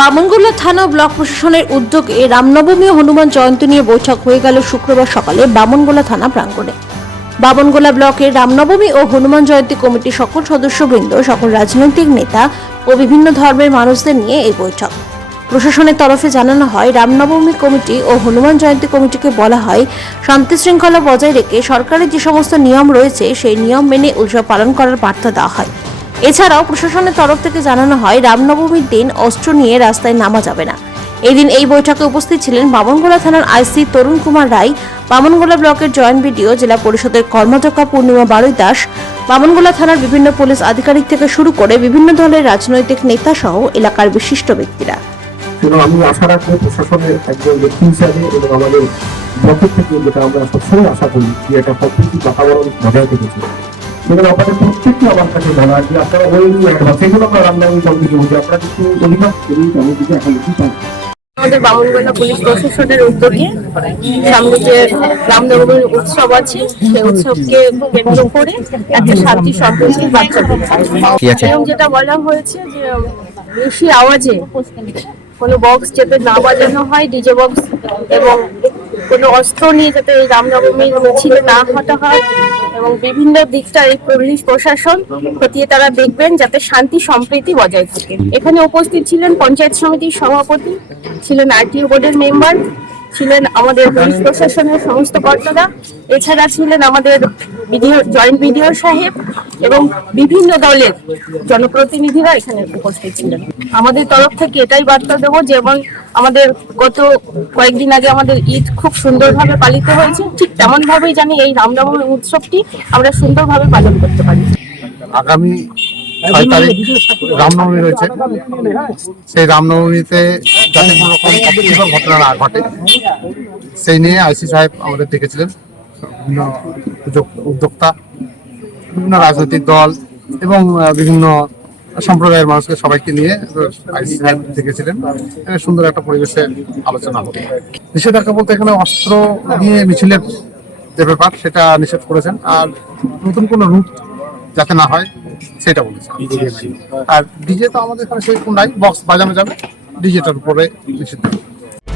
বামনগোলা থানা ব্লক প্রশাসনের উদ্যোগে রামনবমী ও হনুমান জয়ন্তী নিয়ে বৈঠক হয়ে গেল শুক্রবার সকালে বামনগোলা থানা প্রাঙ্গণে। বামনগোলা ব্লকের রামনবমী ও হনুমান জয়ন্তী কমিটির সকল সদস্যবৃন্দ, সকল রাজনৈতিক নেতা ও বিভিন্ন ধর্মের মানুষদের নিয়ে এই বৈঠক। প্রশাসনের তরফে জানানো হয়, রামনবমী কমিটি ও হনুমান জয়ন্তী কমিটিকে বলা হয়, শান্তি শৃঙ্খলা বজায় রেখে সরকারের যে সমস্ত নিয়ম রয়েছে, সেই নিয়ম মেনে উৎসব পালন করার বার্তা দেওয়া হয়। এছাড়াও প্রশাসনের তরফ থেকে জানানো হয়, রামনবমীর দিন অস্ত্র নিয়ে রাস্তায় নামা যাবে না। এদিন এই বৈঠকে উপস্থিত ছিলেন বামনগোলা থানার আইসি তরুণ কুমার রায়, বামনগোলা ব্লকের জয়েন্ট বিডিও জেলা পরিষদের কর্মযোগ্য পূর্ণিমা বারুই দাস, বামনগোলা থানার বিভিন্ন পুলিশ আধিকারিক থেকে শুরু করে বিভিন্ন দলের রাজনৈতিক নেতা সহ এলাকার বিশিষ্ট ব্যক্তিরা। আমি আশা রাখব প্রশাসনের একজন ব্যক্তি হিসাবে এবং আমাদের ব্লকের থেকে যেটা আমরা সবসময় আশা করি যে একটা প্রকৃতি বাতাবরণ বজায় থেকেছে এবং আমাদের প্রত্যেককে আমার কাছে বলা যে আপনারা ওই সেগুলো আমরা রান্নাবাড়ি বলছি আপনারা কিছু এখন লিখি আমাদের বামনগোলা পুলিশ প্রশাসনের উদ্যোগে সামনে যে রামনবমীর উৎসব আছে সেই উৎসবকে কেন্দ্র করে একটা শান্তি সম্প্রীতির বার্তা এবং যেটা বলা হয়েছে যে বেশি আওয়াজে কোনো বক্স যাতে না বাজানো হয় ডিজে বক্স এবং কোনো অস্ত্র নিয়ে যাতে এই রামনবমীর মিছিলে না ঘটা হয় এবং বিভিন্ন দিকটা এই পুলিশ প্রশাসন খতিয়ে তারা দেখবেন যাতে শান্তি, সম্প্রীতি বজায় থাকে। এখানে উপস্থিত ছিলেন পঞ্চায়েত সমিতির সভাপতি, ছিলেন আরটিও বোর্ডের মেম্বার, ছিলেন আমাদের পুলিশ প্রশাসনের সমস্ত কর্তারা, এছাড়া ছিলেন আমাদের বিডিও জয়েন্ট বিডিও সাহেব এবং বিভিন্ন দলের জনপ্রতিনিধিরা এখানে উপস্থিত ছিলেন আমাদের তরফ থেকে এটাই বার্তা দেবো যেমন আমাদের গত কয়েকদিন আগে আমাদের ঈদ খুব সুন্দরভাবে পালিত হয়েছে ঠিক তেমন ভাবেই জানি এই রামনবমী উৎসবটি আমরা সুন্দরভাবে পালন করতে পারি আগামী ছয় তারিখ রামনবমী রয়েছে সেই রামনবমীতে যাতে কোনো রকম ঘটনা না ঘটে সেই নিয়ে আইসি সাহেব আমাদের ডেকেছিলেন বিভিন্ন উদ্যোক্তা বিভিন্ন রাজনৈতিক দল এবং বিভিন্ন সম্প্রদায়ের মানুষকে সবাইকে নিয়ে এখানে সুন্দর একটা পরিবেশে আলোচনা হবে নিষেধাজ্ঞা বলতে এখানে অস্ত্র নিয়ে মিছিলের যে ব্যাপার সেটা নিষেধ করেছেন। আর নতুন কোনো রুট যাতে না হয় সেটা বলেছেন। আর ডিজে তো আমাদের এখানে সেরকম নাই বক্স বাজানো যাবে ডিজেটার উপরে নিষিদ্ধ।